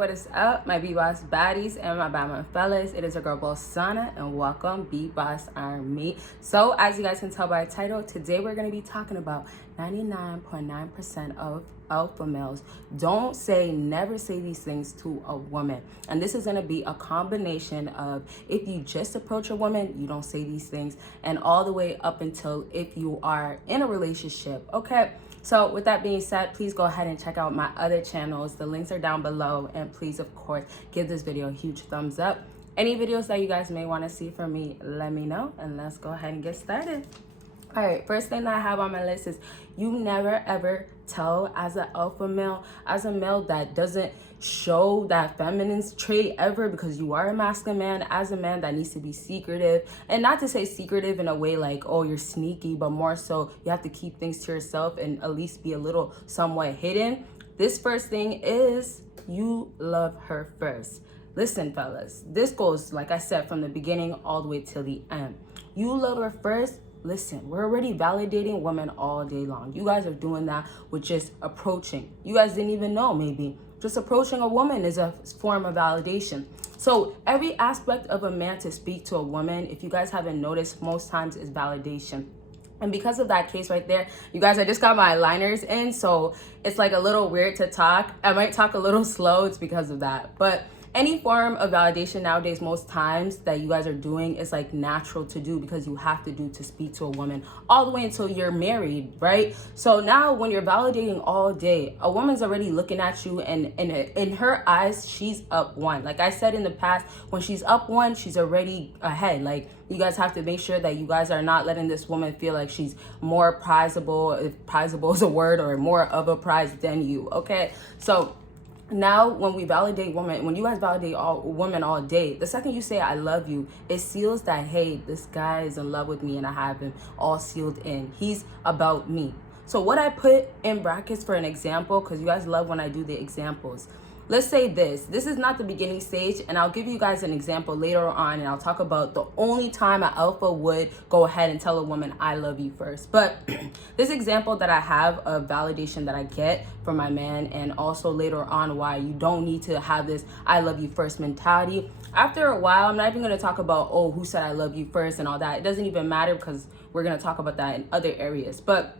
what is up, my BBossBaddies and my Bama fellas? It is your girl Bosana and welcome BBossArmy. So as you guys can tell by the title, today we're going to be talking about 99.9% of alpha males don't say, never say these things to a woman. And this is going to be a combination of if you just approach a woman, you don't say these things, and all the way up until if you are in a relationship, okay? So with that being said, please go ahead and check out my other channels. The links are down below, and please, of course, give this video a huge thumbs up. Any videos that you guys may want to see from me, let me know, and let's go ahead and get started. All right, first thing that I have on my list is you never ever tell as an alpha male, as a male that doesn't show that feminine trait ever, because you are a masculine man, as a man that needs to be secretive. And not to say secretive in a way like, oh, you're sneaky, but more so you have to keep things to yourself and at least be a little somewhat hidden. This first thing is you love her first. Listen, fellas, this goes, like I said, from the beginning all the way till the end. You love her first. Listen, we're already validating women all day long. You guys are doing that with just approaching. You guys didn't even know, maybe. Just approaching a woman is a form of validation. So every aspect of a man to speak to a woman, if you guys haven't noticed, most times is validation. And because of that case right there, you guys, I just got my liners in, so it's like a little weird to talk. I might talk a little slow, it's because of that. But any form of validation nowadays, most times that you guys are doing is like natural to do, because you have to do to speak to a woman all the way until you're married, right? So now when you're validating all day, a woman's already looking at you, and in her eyes, she's up one. Like I said in the past, when she's up one, she's already ahead. Like, you guys have to make sure that you guys are not letting this woman feel like she's more prizable, if prizable is a word, or more of a prize than you, okay? So now, when we validate women, when you guys validate women all day, the second you say I love you, it seals that, hey, this guy is in love with me and I have him all sealed in. He's about me. So what I put in brackets for an example, because you guys love when I do the examples. Let's say this is not the beginning stage, and I'll give you guys an example later on, and I'll talk about the only time an alpha would go ahead and tell a woman I love you first. But this example that I have of validation that I get from my man, and also later on why you don't need to have this I love you first mentality. After a while, I'm not even going to talk about, oh, who said I love you first and all that. It doesn't even matter, because we're going to talk about that in other areas. But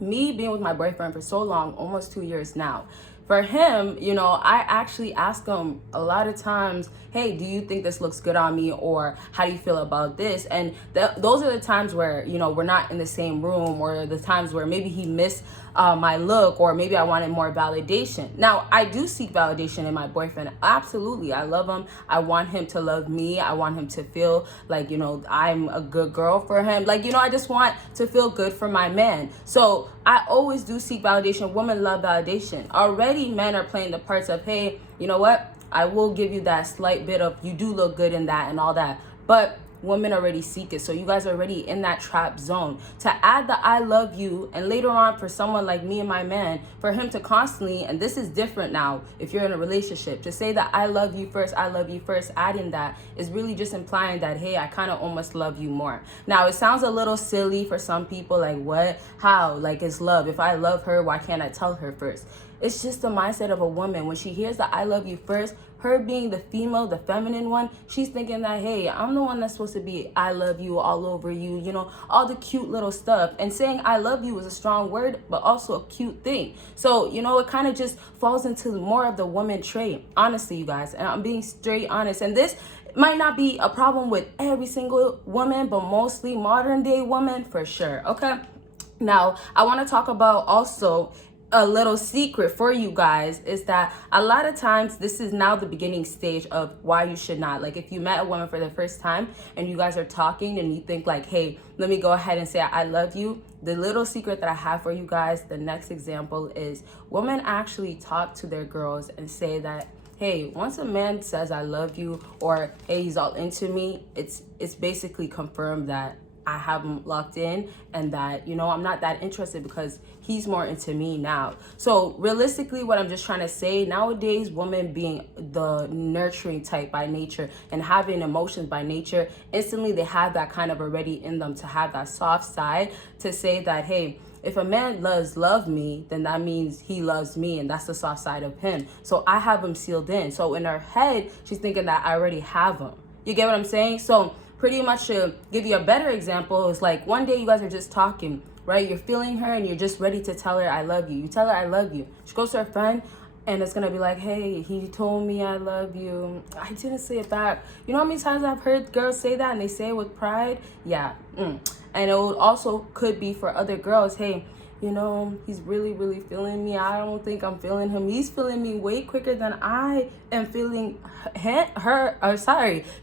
me being with my boyfriend for so long, almost 2 years now, for him, you know, I actually ask him a lot of times, hey, do you think this looks good on me? Or how do you feel about this? And those are the times where, you know, we're not in the same room, or the times where maybe he missed my look, or maybe I wanted more validation. Now, I do seek validation in my boyfriend. Absolutely. I love him. I want him to love me. I want him to feel like, you know, I'm a good girl for him. Like, you know, I just want to feel good for my man. So I always do seek validation. Women love validation. Already men are playing the parts of, hey, you know what? I will give you that slight bit of, you do look good in that and all that. But women already seek it. So you guys are already in that trap zone. To add the I love you, and later on for someone like me and my man, for him to constantly, and this is different now if you're in a relationship, to say that I love you first, adding that is really just implying that, hey, I kind of almost love you more. Now, it sounds a little silly for some people, like, what? How? Like, it's love. If I love her, why can't I tell her first? It's just the mindset of a woman. When she hears that I love you first, her being the female, the feminine one, she's thinking that, hey, I'm the one that's supposed to be I love you, all over you, you know, all the cute little stuff. And saying I love you is a strong word, but also a cute thing. So, you know, it kind of just falls into more of the woman trait, honestly, you guys. And I'm being straight honest. And this might not be a problem with every single woman, but mostly modern day women for sure, okay? Now, I want to talk about also a little secret for you guys, is that a lot of times this is now the beginning stage of why you should not. Like, if you met a woman for the first time and you guys are talking and you think like, hey, let me go ahead and say I love you, the little secret that I have for you guys, the next example is women actually talk to their girls and say that, hey, once a man says I love you, or hey, he's all into me, it's basically confirmed that I have him locked in, and that, you know, I'm not that interested because he's more into me now. So realistically, what I'm just trying to say, nowadays, women being the nurturing type by nature and having emotions by nature, instantly they have that kind of already in them, to have that soft side to say that, hey, if a man love me, then that means he loves me, and that's the soft side of him. So I have him sealed in. So in her head, she's thinking that I already have him. You get what I'm saying? So pretty much to give you a better example, it's like one day you guys are just talking, right? You're feeling her and you're just ready to tell her I love you. You tell her I love you. She goes to her friend and it's gonna be like, hey, he told me I love you. I didn't say it back. You know how many times I've heard girls say that and they say it with pride? Yeah. And it also could be for other girls, hey, you know, he's really feeling me. I don't think I'm feeling him. He's feeling me way quicker than I am feeling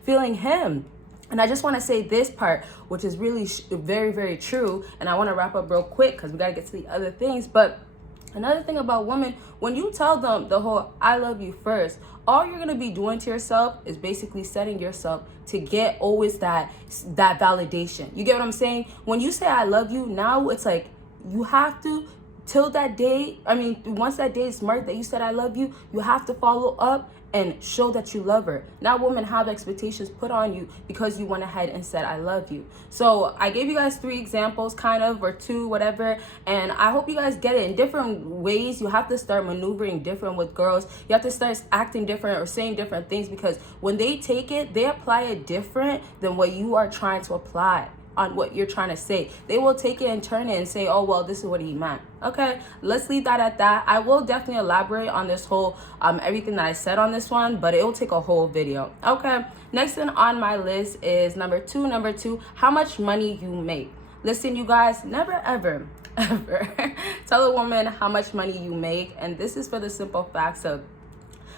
feeling him. And I just want to say this part, which is really very true. And I want to wrap up real quick because we got to get to the other things. But another thing about women, when you tell them the whole I love you first, all you're going to be doing to yourself is basically setting yourself to get always that validation. You get what I'm saying? When you say I love you, now it's like you have to, till that day, once that day is marked that you said I love you, you have to follow up and show that you love her. Now women have expectations put on you because you went ahead and said I love you. So I gave you guys 3 examples, kind of, or 2, whatever, and I hope you guys get it in different ways. You have to start maneuvering different with girls. You have to start acting different or saying different things, because when they take it, they apply it different than what you are trying to apply on what you're trying to say. They will take it and turn it and say, oh, well, this is what he meant. Okay, let's leave that at that. I will definitely elaborate on this whole everything that I said on this one, but it will take a whole video. Okay, next thing on my list is number two, how much money you make. Listen, you guys, never ever tell a woman how much money you make, and this is for the simple facts of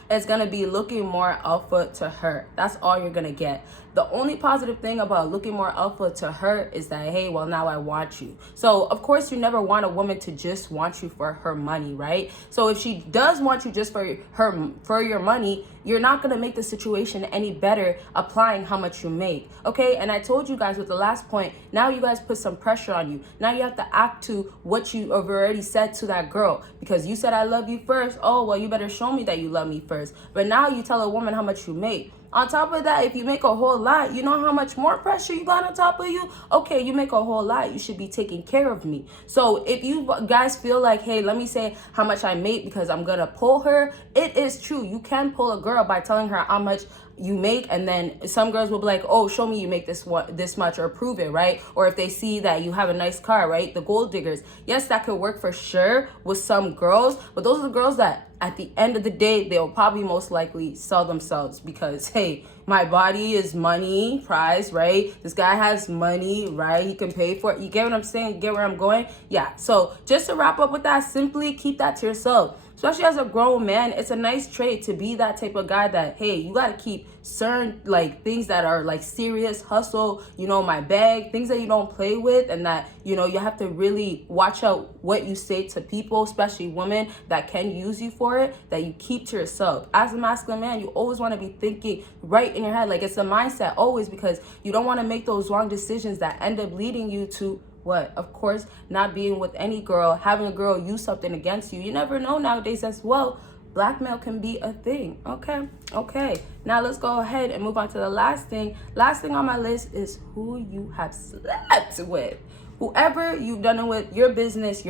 it's gonna be looking more alpha to her. That's all you're gonna get. The only positive thing about looking more alpha to her is that, hey, well, now I want you. So of course you never want a woman to just want you for her money, right? So if she does want you just for your money, you're not gonna make the situation any better applying how much you make. Okay, and I told you guys with the last point, now you guys put some pressure on you. Now you have to act to what you have already said to that girl, because you said I love you first. Oh, well, you better show me that you love me first. But now you tell a woman how much you make. On top of that, if you make a whole lot, you know how much more pressure you got on top of you? Okay, you make a whole lot, you should be taking care of me. So if you guys feel like, hey, let me say how much I make because I'm gonna pull her, it is true. You can pull a girl by telling her how much you make, and then some girls will be like, oh, show me you make this much, or prove it, right? Or if they see that you have a nice car, right? The gold diggers. Yes, that could work for sure with some girls, but those are the girls that at the end of the day, they'll probably most likely sell themselves because, hey, my body is money, prize, right? This guy has money, right? He can pay for it. You get what I'm saying? You get where I'm going? Yeah. So just to wrap up with that, simply keep that to yourself. Especially as a grown man, it's a nice trait to be that type of guy that, hey, you got to keep certain like things that are like serious hustle, you know, my bag, things that you don't play with, and that, you know, you have to really watch out what you say to people, especially women that can use you for it, that you keep to yourself. As a masculine man, you always want to be thinking right in your head, like it's a mindset always, because you don't want to make those wrong decisions that end up leading you to what? Of course, not being with any girl, having a girl use something against you. You never know nowadays as well. Blackmail can be a thing. Okay. Now let's go ahead and move on to the last thing. Last thing on my list is who you have slept with. Whoever you've done it with, your business,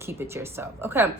keep it to yourself. Okay.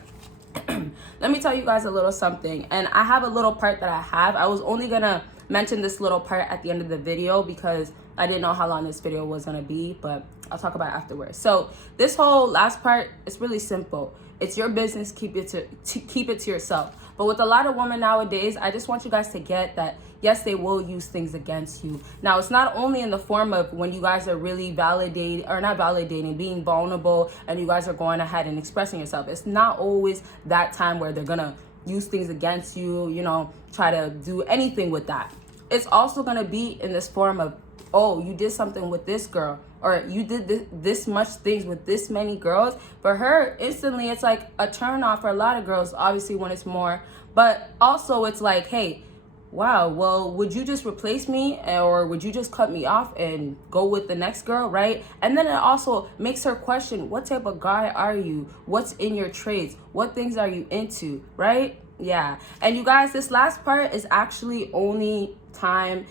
Let me tell you guys a little something. And I have a little part that I have. I was only gonna mention this little part at the end of the video because I didn't know how long this video was gonna be, but I'll talk about it afterwards. So this whole last part, it's really simple. It's your business, keep it to yourself. But with a lot of women nowadays, I just want you guys to get that, yes, they will use things against you. Now, it's not only in the form of when you guys are really being vulnerable, and you guys are going ahead and expressing yourself. It's not always that time where they're gonna use things against you, you know, try to do anything with that. It's also gonna be in this form of, oh, you did something with this girl, or you did this much things with this many girls. For her, instantly, it's like a turn off for a lot of girls, obviously when it's more. But also it's like, hey, wow, well, would you just replace me, or would you just cut me off and go with the next girl, right? And then it also makes her question, what type of guy are you? What's in your traits? What things are you into, right? Yeah. And you guys, this last part is actually only time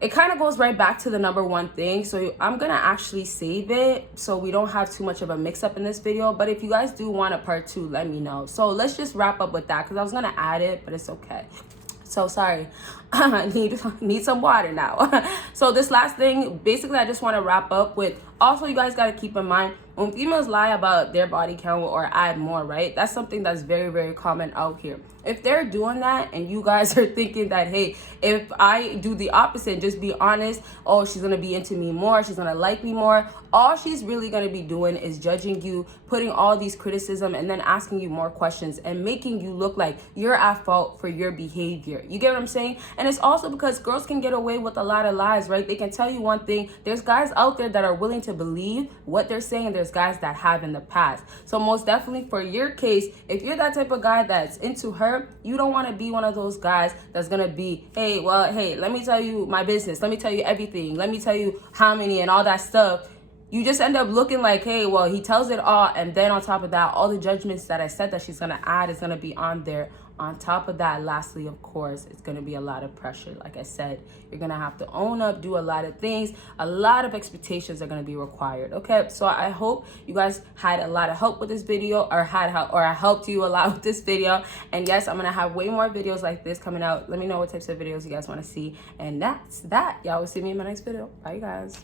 it kind of goes right back to the number one thing. So I'm gonna actually save it so we don't have too much of a mix up in this video. But if you guys do want a part 2, let me know. So let's just wrap up with that, because I was gonna add it, but it's okay. So sorry, I need some water now. So this last thing, basically I just want to wrap up with, also you guys got to keep in mind, when females lie about their body count or add more, right? That's something that's very, very common out here. If they're doing that and you guys are thinking that, hey, if I do the opposite, just be honest, oh, she's gonna be into me more, she's gonna like me more, all she's really gonna be doing is judging you, putting all these criticism, and then asking you more questions and making you look like you're at fault for your behavior. You get what I'm saying? And it's also because girls can get away with a lot of lies, right? They can tell you one thing. There's guys out there that are willing to believe what they're saying, and there's guys that have in the past. So most definitely for your case, if you're that type of guy that's into her, you don't want to be one of those guys that's gonna be, hey, well, hey, let me tell you my business, let me tell you everything, let me tell you how many and all that stuff. You just end up looking like, hey, well, he tells it all, and then on top of that, all the judgments that I said that she's gonna add is gonna be on there. On top of that, lastly, of course, it's gonna be a lot of pressure. Like I said, you're gonna have to own up, do a lot of things, a lot of expectations are gonna be required. Okay, so I hope you guys had a lot of help with this video, or I helped you a lot with this video. And yes, I'm gonna have way more videos like this coming out. Let me know what types of videos you guys want to see, and that's that. Y'all will see me in my next video. Bye, you guys.